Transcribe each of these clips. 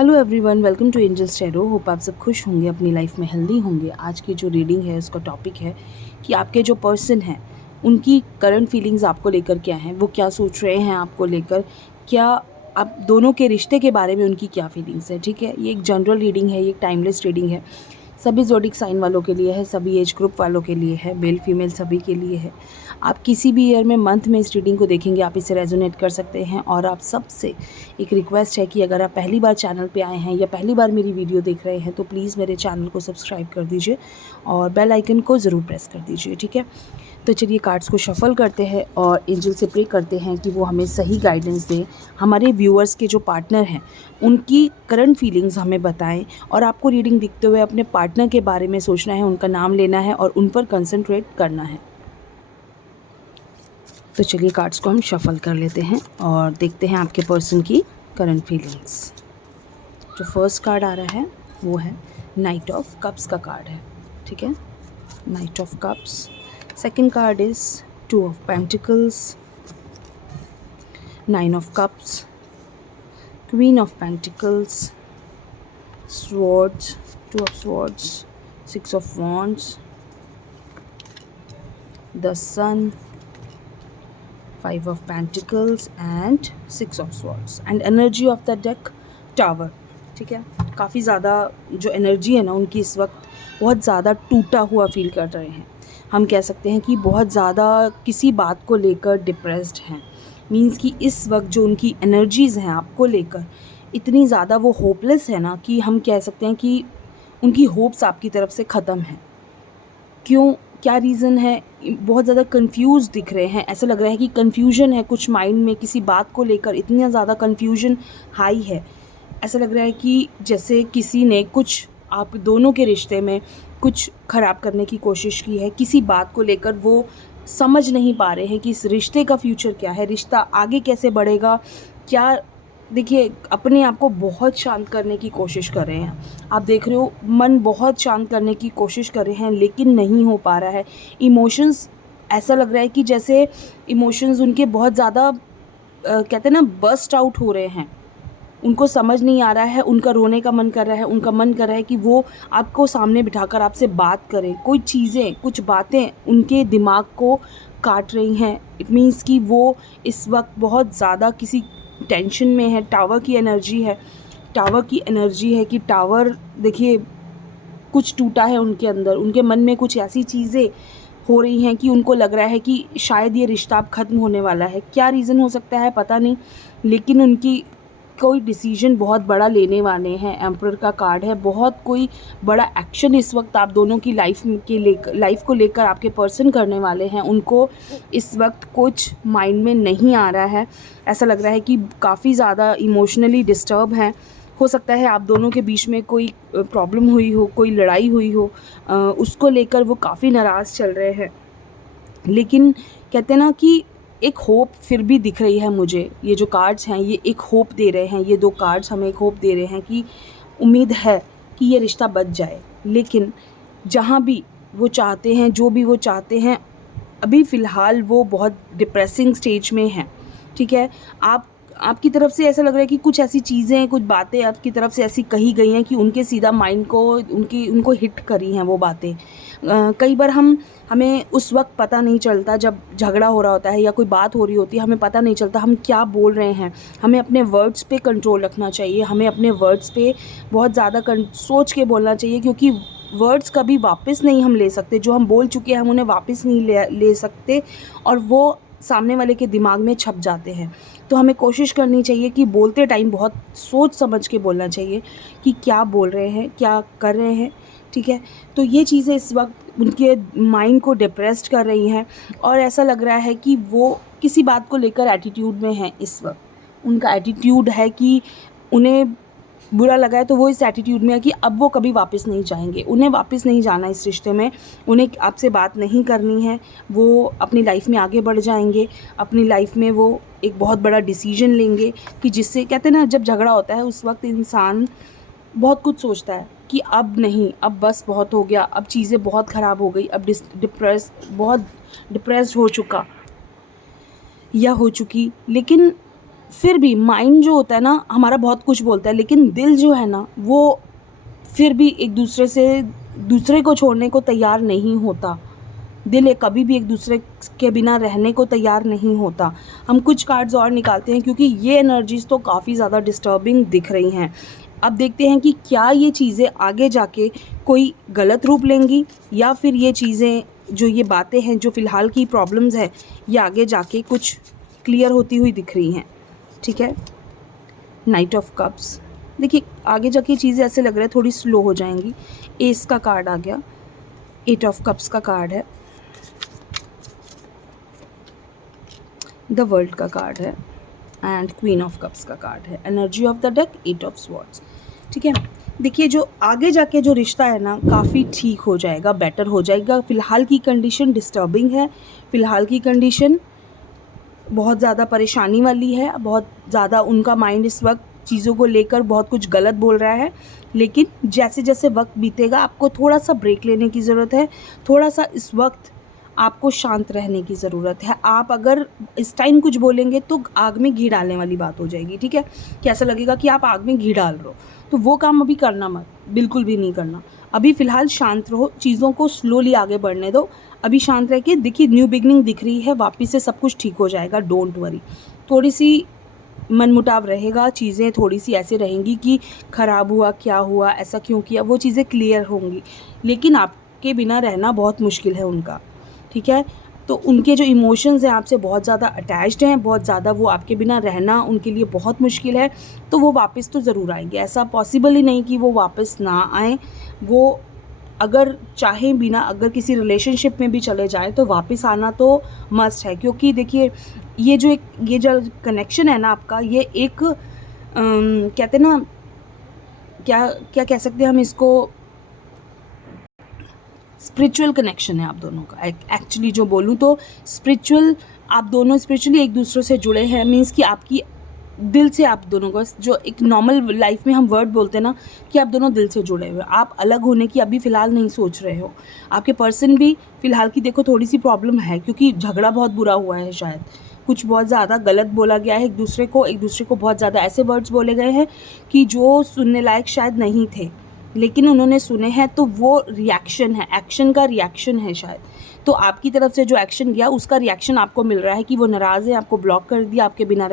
Hello everyone, welcome to Angels Tarot. Hope आप सब खुश होंगे, अपनी लाइफ में हेल्दी होंगे। आज की जो रीडिंग है उसका टॉपिक है कि आपके जो पर्सन हैं उनकी करंट फीलिंग्स आपको लेकर क्या हैं, वो क्या सोच रहे हैं आपको लेकर, क्या आप दोनों के रिश्ते के बारे में उनकी क्या फीलिंग्स है। ठीक है, ये एक जनरल रीडिंग है, ये एक टाइमलेस रीडिंग है। सभी ज़ोडिक साइन वालों के लिए है, सभी एज ग्रुप वालों के लिए है, मेल फीमेल सभी के लिए है। आप किसी भी ईयर में मंथ में इस रीडिंग को देखेंगे, आप इसे रेजोनेट कर सकते हैं। और आप सबसे एक रिक्वेस्ट है कि अगर आप पहली बार चैनल पे आए हैं या पहली बार मेरी वीडियो देख रहे हैं तो प्लीज़ मेरे चैनल को सब्सक्राइब कर दीजिए और बेल आइकन को ज़रूर प्रेस कर दीजिए। ठीक है, तो चलिए कार्ड्स को शफल करते हैं और एंजल से प्रे करते हैं कि वो हमें सही गाइडेंस दें। हमारे व्यूअर्स के जो पार्टनर हैं उनकी करंट फीलिंग्स हमें बताएं। और आपको रीडिंग देखते हुए अपने पार्टनर के बारे में सोचना है, उनका नाम लेना है और उन पर कंसंट्रेट करना है। तो चलिए कार्ड्स को हम शफल कर लेते हैं और देखते हैं आपके पर्सन की करंट फीलिंग्स। जो फर्स्ट कार्ड आ रहा है वो है नाइट ऑफ कप्स का कार्ड है। ठीक है, knight of cups. Second card is two of pentacles, nine of cups, queen of pentacles, swords, two of swords, six of wands, the sun, five of pentacles and six of swords and energy of the deck tower. ठीक है, काफ़ी ज़्यादा जो energy है ना उनकी इस वक्त बहुत ज़्यादा टूटा हुआ फील कर रहे हैं। हम कह सकते हैं कि बहुत ज़्यादा किसी बात को लेकर डिप्रेस्ड हैं। मींस कि इस वक्त जो उनकी एनर्जीज़ हैं आपको लेकर इतनी ज़्यादा वो होपलेस है ना कि हम कह सकते हैं कि उनकी होप्स आपकी तरफ से ख़त्म हैं। क्यों, क्या रीज़न है? बहुत ज़्यादा कंफ्यूज दिख रहे हैं। ऐसा लग रहा है कि कंफ्यूजन है कुछ माइंड में, किसी बात को लेकर इतना ज़्यादा कंफ्यूजन हाई है। ऐसा लग रहा है कि जैसे किसी ने कुछ आप दोनों के रिश्ते में कुछ ख़राब करने की कोशिश की है। किसी बात को लेकर वो समझ नहीं पा रहे हैं कि इस रिश्ते का फ्यूचर क्या है, रिश्ता आगे कैसे बढ़ेगा। क्या, देखिए, अपने आप को बहुत शांत करने की कोशिश कर रहे हैं। आप देख रहे हो मन बहुत शांत करने की कोशिश कर रहे हैं लेकिन नहीं हो पा रहा है। इमोशंस, ऐसा लग रहा है कि जैसे इमोशंस उनके बहुत ज़्यादा कहते हैं ना बस्ट आउट हो रहे हैं। उनको समझ नहीं आ रहा है, उनका रोने का मन कर रहा है, उनका मन कर रहा है कि वो आपको सामने बिठाकर आपसे बात करें। कोई चीज़ें, कुछ बातें उनके दिमाग को काट रही हैं। इट मीन्स कि वो इस वक्त बहुत ज़्यादा किसी टेंशन में है। टावर की एनर्जी है, टावर की एनर्जी है कि टावर, देखिए, कुछ टूटा है उनके अंदर। उनके मन में कुछ ऐसी चीज़ें हो रही हैं कि उनको लग रहा है कि शायद ये रिश्ता अब ख़त्म होने वाला है। क्या रीज़न हो सकता है पता नहीं, लेकिन उनकी कोई डिसीजन बहुत बड़ा लेने वाले हैं। एम्परर का कार्ड है, बहुत कोई बड़ा एक्शन इस वक्त आप दोनों की लाइफ को लेकर आपके पर्सन करने वाले हैं। उनको इस वक्त कुछ माइंड में नहीं आ रहा है। ऐसा लग रहा है कि काफ़ी ज़्यादा इमोशनली डिस्टर्ब हैं। हो सकता है आप दोनों के बीच में कोई प्रॉब्लम हुई हो, कोई लड़ाई हुई हो, उसको लेकर वो काफ़ी नाराज़ चल रहे हैं। लेकिन कहते हैं ना कि एक होप फिर भी दिख रही है मुझे। ये जो कार्ड्स हैं ये एक होप दे रहे हैं, ये दो कार्ड्स हमें एक होप दे रहे हैं कि उम्मीद है कि ये रिश्ता बच जाए। लेकिन जहाँ भी वो चाहते हैं, जो भी वो चाहते हैं, अभी फ़िलहाल वो बहुत डिप्रेसिंग स्टेज में हैं। ठीक है, आपकी तरफ से ऐसा लग रहा है कि कुछ ऐसी चीज़ें, कुछ बातें आपकी तरफ से ऐसी कही गई हैं कि उनके सीधा माइंड को उनको हिट करी हैं वो बातें। कई बार हमें उस वक्त पता नहीं चलता, जब झगड़ा हो रहा होता है या कोई बात हो रही होती है, हमें पता नहीं चलता हम क्या बोल रहे हैं। हमें अपने वर्ड्स पे कंट्रोल रखना चाहिए, हमें अपने वर्ड्स पे बहुत ज़्यादा सोच के बोलना चाहिए, क्योंकि वर्ड्स कभी वापस नहीं हम ले सकते। जो हम बोल चुके हैं हम उन्हें वापस नहीं ले सकते और वो सामने वाले के दिमाग में छप जाते हैं। तो हमें कोशिश करनी चाहिए कि बोलते टाइम बहुत सोच समझ के बोलना चाहिए कि क्या बोल रहे हैं, क्या कर रहे हैं। ठीक है, तो ये चीज़ें इस वक्त उनके माइंड को डिप्रेस्ड कर रही हैं और ऐसा लग रहा है कि वो किसी बात को लेकर एटीट्यूड में हैं। इस वक्त उनका एटीट्यूड है कि उन्हें बुरा लगा है, तो वो इस एटीट्यूड में है कि अब वो कभी वापस नहीं जाएंगे। उन्हें वापस नहीं जाना इस रिश्ते में, उन्हें आपसे बात नहीं करनी है। वो अपनी लाइफ में आगे बढ़ जाएंगे, अपनी लाइफ में वो एक बहुत बड़ा डिसीजन लेंगे कि जिससे, कहते हैं ना, जब झगड़ा होता है उस वक्त इंसान बहुत कुछ सोचता है कि अब नहीं, अब बस बहुत हो गया, अब चीज़ें बहुत ख़राब हो गई, अब बहुत डिप्रेस्ड हो चुका या हो चुकी। लेकिन फिर भी माइंड जो होता है ना हमारा बहुत कुछ बोलता है, लेकिन दिल जो है ना वो फिर भी एक दूसरे को छोड़ने को तैयार नहीं होता। दिल एक कभी भी एक दूसरे के बिना रहने को तैयार नहीं होता। हम कुछ कार्ड्स और निकालते हैं क्योंकि ये एनर्जीज़ तो काफ़ी ज़्यादा डिस्टर्बिंग दिख रही हैं। अब देखते हैं कि क्या ये चीज़ें आगे जाके कोई गलत रूप लेंगी, या फिर ये चीज़ें जो ये बातें हैं जो फ़िलहाल की प्रॉब्लम्स है ये आगे जाके कुछ क्लियर होती हुई दिख रही हैं। ठीक है, नाइट ऑफ कप्स, देखिए आगे जाके चीज़ें ऐसे लग रहा है थोड़ी स्लो हो जाएंगी। एस का कार्ड आ गया, एट ऑफ कप्स का कार्ड है, द वर्ल्ड का कार्ड है एंड क्वीन ऑफ कप्स का कार्ड है। Energy of the deck, eight of swords. ठीक है, देखिए जो आगे जाके जो रिश्ता है ना काफ़ी ठीक हो जाएगा, बेटर हो जाएगा। फ़िलहाल की कंडीशन डिस्टर्बिंग है, फ़िलहाल की कंडीशन बहुत ज़्यादा परेशानी वाली है, बहुत ज़्यादा उनका माइंड इस वक्त चीज़ों को लेकर बहुत कुछ गलत बोल रहा है। लेकिन जैसे जैसे वक्त बीतेगा आपको थोड़ा सा ब्रेक लेने की ज़रूरत है, थोड़ा सा इस वक्त आपको शांत रहने की ज़रूरत है। आप अगर इस टाइम कुछ बोलेंगे तो आग में घी डालने वाली बात हो जाएगी। ठीक है, कैसा लगेगा कि आप आग में घी डाल रहे हो, तो वो काम अभी करना मत, बिल्कुल भी नहीं करना। अभी फ़िलहाल शांत रहो, चीज़ों को स्लोली आगे बढ़ने दो। अभी शांत रह के देखिए न्यू बिगनिंग दिख रही है, वापस से सब कुछ ठीक हो जाएगा, डोंट वरी। थोड़ी सी मनमुटाव रहेगा, चीज़ें थोड़ी सी ऐसे रहेंगी कि ख़राब हुआ, क्या हुआ, ऐसा क्यों किया, वो चीज़ें क्लियर होंगी। लेकिन आपके बिना रहना बहुत मुश्किल है उनका। ठीक है, तो उनके जो इमोशंस हैं आपसे बहुत ज़्यादा अटैच्ड हैं, बहुत ज़्यादा, वो आपके बिना रहना उनके लिए बहुत मुश्किल है। तो वो वापस तो ज़रूर आएंगे, ऐसा पॉसिबल ही नहीं कि वो वापस ना आएँ। वो अगर चाहें बिना, अगर किसी रिलेशनशिप में भी चले जाएँ तो वापस आना तो मस्ट है। क्योंकि देखिए ये जो कनेक्शन है ना आपका, ये एक कहते हैं ना, क्या क्या कह सकते हैं हम इसको, स्पिरिचुअल कनेक्शन है आप दोनों का। एक्चुअली जो बोलूँ तो स्पिरिचुअल, आप दोनों स्पिरिचुअली एक दूसरे से जुड़े हैं। मीन्स कि आपकी दिल से आप दोनों का, जो एक नॉर्मल लाइफ में हम वर्ड बोलते हैं ना कि आप दोनों दिल से जुड़े हुए, आप अलग होने की अभी फ़िलहाल नहीं सोच रहे हो। आपके पर्सन भी फ़िलहाल की देखो थोड़ी सी प्रॉब्लम है, क्योंकि झगड़ा बहुत बुरा हुआ है, शायद कुछ बहुत ज़्यादा गलत बोला गया है एक दूसरे को बहुत ज़्यादा ऐसे वर्ड्स बोले गए हैं कि जो सुनने लायक शायद नहीं थे, लेकिन उन्होंने सुने हैं। तो वो रिएक्शन है, एक्शन का रिएक्शन है शायद। तो आपकी तरफ से जो एक्शन गया उसका रिएक्शन आपको मिल रहा है कि वो नाराज़ है, आपको ब्लॉक कर दिया, आपके बिना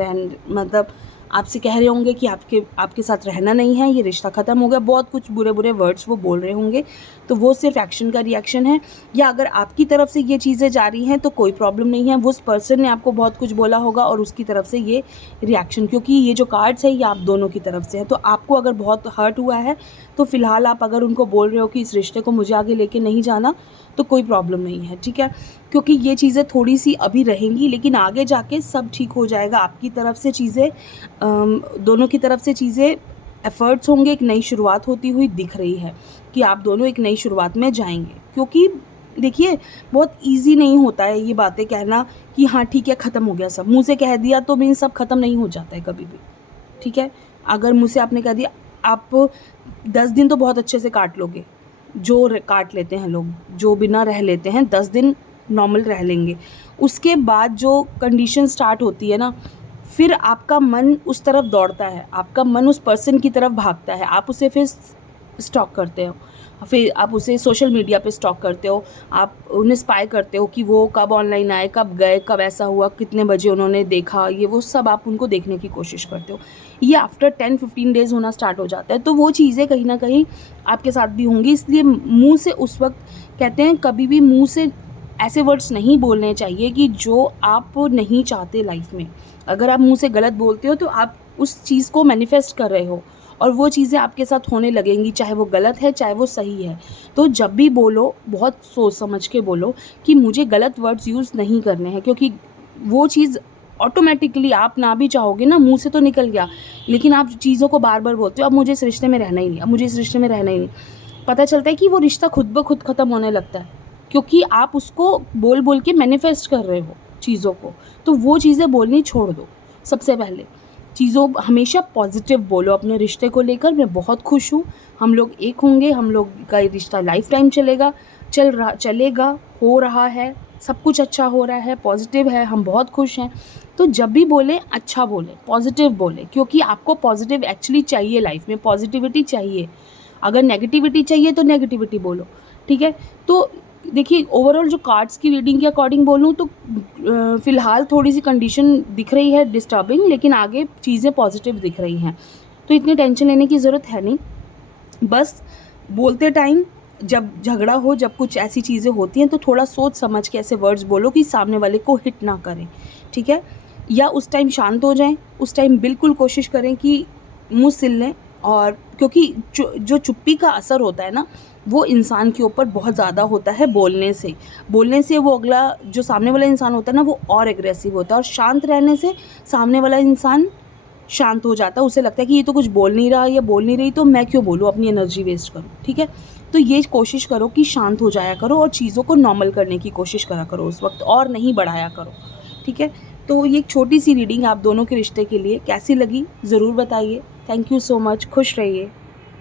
मतलब आपसे कह रहे होंगे कि आपके साथ रहना नहीं है, ये रिश्ता ख़त्म हो गया, बहुत कुछ बुरे बुरे वर्ड्स वो बोल रहे होंगे। तो वो सिर्फ एक्शन का रिएक्शन है। या अगर आपकी तरफ से ये चीज़ें जा रही हैं तो कोई प्रॉब्लम नहीं है, वो उस पर्सन ने आपको बहुत कुछ बोला होगा और उसकी तरफ से ये रिएक्शन, क्योंकि ये जो कार्ड्स है ये आप दोनों की तरफ से है। तो आपको अगर बहुत हर्ट हुआ है तो फ़िलहाल आप अगर उनको बोल रहे हो कि इस रिश्ते को मुझे आगे लेके नहीं जाना, तो कोई प्रॉब्लम नहीं है। ठीक है, क्योंकि ये चीज़ें थोड़ी सी अभी रहेंगी, लेकिन आगे जाके सब ठीक हो जाएगा। आपकी तरफ से चीज़ें, दोनों की तरफ से चीज़ें, एफ़र्ट्स होंगे, एक नई शुरुआत होती हुई दिख रही है कि आप दोनों एक नई शुरुआत में जाएंगे। क्योंकि देखिए बहुत ईजी नहीं होता है ये बातें कहना कि हाँ ठीक है ख़त्म हो गया सब, मुँह से कह दिया तो मीन्स सब ख़त्म नहीं हो जाता है कभी भी। ठीक है, अगर मुँह से आपने कह दिया, आप 10 दिन तो बहुत अच्छे से काट लोगे, काट लेते हैं लोग, जो बिना रह लेते हैं 10 दिन नॉर्मल रह लेंगे। उसके बाद जो कंडीशन स्टार्ट होती है ना, फिर आपका मन उस तरफ दौड़ता है, आपका मन उस पर्सन की तरफ भागता है, आप उसे फिर स्टॉक करते हो, फिर आप उसे सोशल मीडिया पे स्टॉक करते हो, आप उन्हें स्पाई करते हो कि वो कब ऑनलाइन आए, कब गए, कब ऐसा हुआ, कितने बजे उन्होंने देखा, ये वो सब आप उनको देखने की कोशिश करते हो। ये आफ्टर 10-15 डेज़ होना स्टार्ट हो जाता है। तो वो चीज़ें कहीं ना कहीं आपके साथ भी होंगी। इसलिए मुँह से उस वक्त, कहते हैं कभी भी मुँह से ऐसे वर्ड्स नहीं बोलने चाहिए कि जो आप नहीं चाहते लाइफ में। अगर आप मुँह से गलत बोलते हो तो आप उस चीज़ को मैनिफेस्ट कर रहे हो और वो चीज़ें आपके साथ होने लगेंगी, चाहे वो गलत है चाहे वो सही है। तो जब भी बोलो बहुत सोच समझ के बोलो कि मुझे गलत वर्ड्स यूज़ नहीं करने हैं, क्योंकि वो चीज़ ऑटोमेटिकली आप ना भी चाहोगे ना, मुँह से तो निकल गया, लेकिन आप चीज़ों को बार बार बोलते हो, अब मुझे इस रिश्ते में रहना ही नहीं, अब मुझे इस रिश्ते में रहना ही नहीं। पता चलता है कि वो रिश्ता खुद ब खुद ख़त्म होने लगता है, क्योंकि आप उसको बोल बोल के मैनिफेस्ट कर रहे हो चीज़ों को। तो वो चीज़ें बोलनी छोड़ दो। सबसे पहले चीज़ों हमेशा पॉजिटिव बोलो अपने रिश्ते को लेकर। मैं बहुत खुश हूँ, हम लोग एक होंगे, हम लोग का ये रिश्ता लाइफ टाइम चलेगा, हो रहा है, सब कुछ अच्छा हो रहा है, पॉजिटिव है, हम बहुत खुश हैं। तो जब भी बोले अच्छा बोले, पॉजिटिव बोले, क्योंकि आपको पॉजिटिव एक्चुअली चाहिए लाइफ में, पॉजिटिविटी चाहिए। अगर नेगेटिविटी चाहिए तो नेगेटिविटी बोलो, ठीक है। तो देखिए ओवरऑल जो कार्ड्स की रीडिंग के अकॉर्डिंग बोलूँ तो फ़िलहाल थोड़ी सी कंडीशन दिख रही है डिस्टर्बिंग, लेकिन आगे चीज़ें पॉजिटिव दिख रही हैं, तो इतनी टेंशन लेने की ज़रूरत है नहीं। बस बोलते टाइम जब झगड़ा हो, जब कुछ ऐसी चीज़ें होती हैं, तो थोड़ा सोच समझ के ऐसे वर्ड्स बोलो कि सामने वाले को हिट ना करें, ठीक है। या उस टाइम शांत हो जाएं, उस टाइम बिल्कुल कोशिश करें कि मुंह सिल लें। और क्योंकि जो चुप्पी का असर होता है ना, वो इंसान के ऊपर बहुत ज़्यादा होता है बोलने से वो अगला जो सामने वाला इंसान होता है ना, वो और एग्रेसिव होता है। और शांत रहने से सामने वाला इंसान शांत हो जाता है, उसे लगता है कि ये तो कुछ बोल नहीं रहा या बोल नहीं रही, तो मैं क्यों बोलूँ, अपनी एनर्जी वेस्ट करूँ, ठीक है। तो ये कोशिश करो कि शांत हो जाया करो और चीज़ों को नॉर्मल करने की कोशिश करा करो उस वक्त, और नहीं बढ़ाया करो, ठीक है। तो ये एक छोटी सी रीडिंग आप दोनों के रिश्ते के लिए कैसी लगी ज़रूर बताइए। थैंक यू सो मच, खुश रहिए।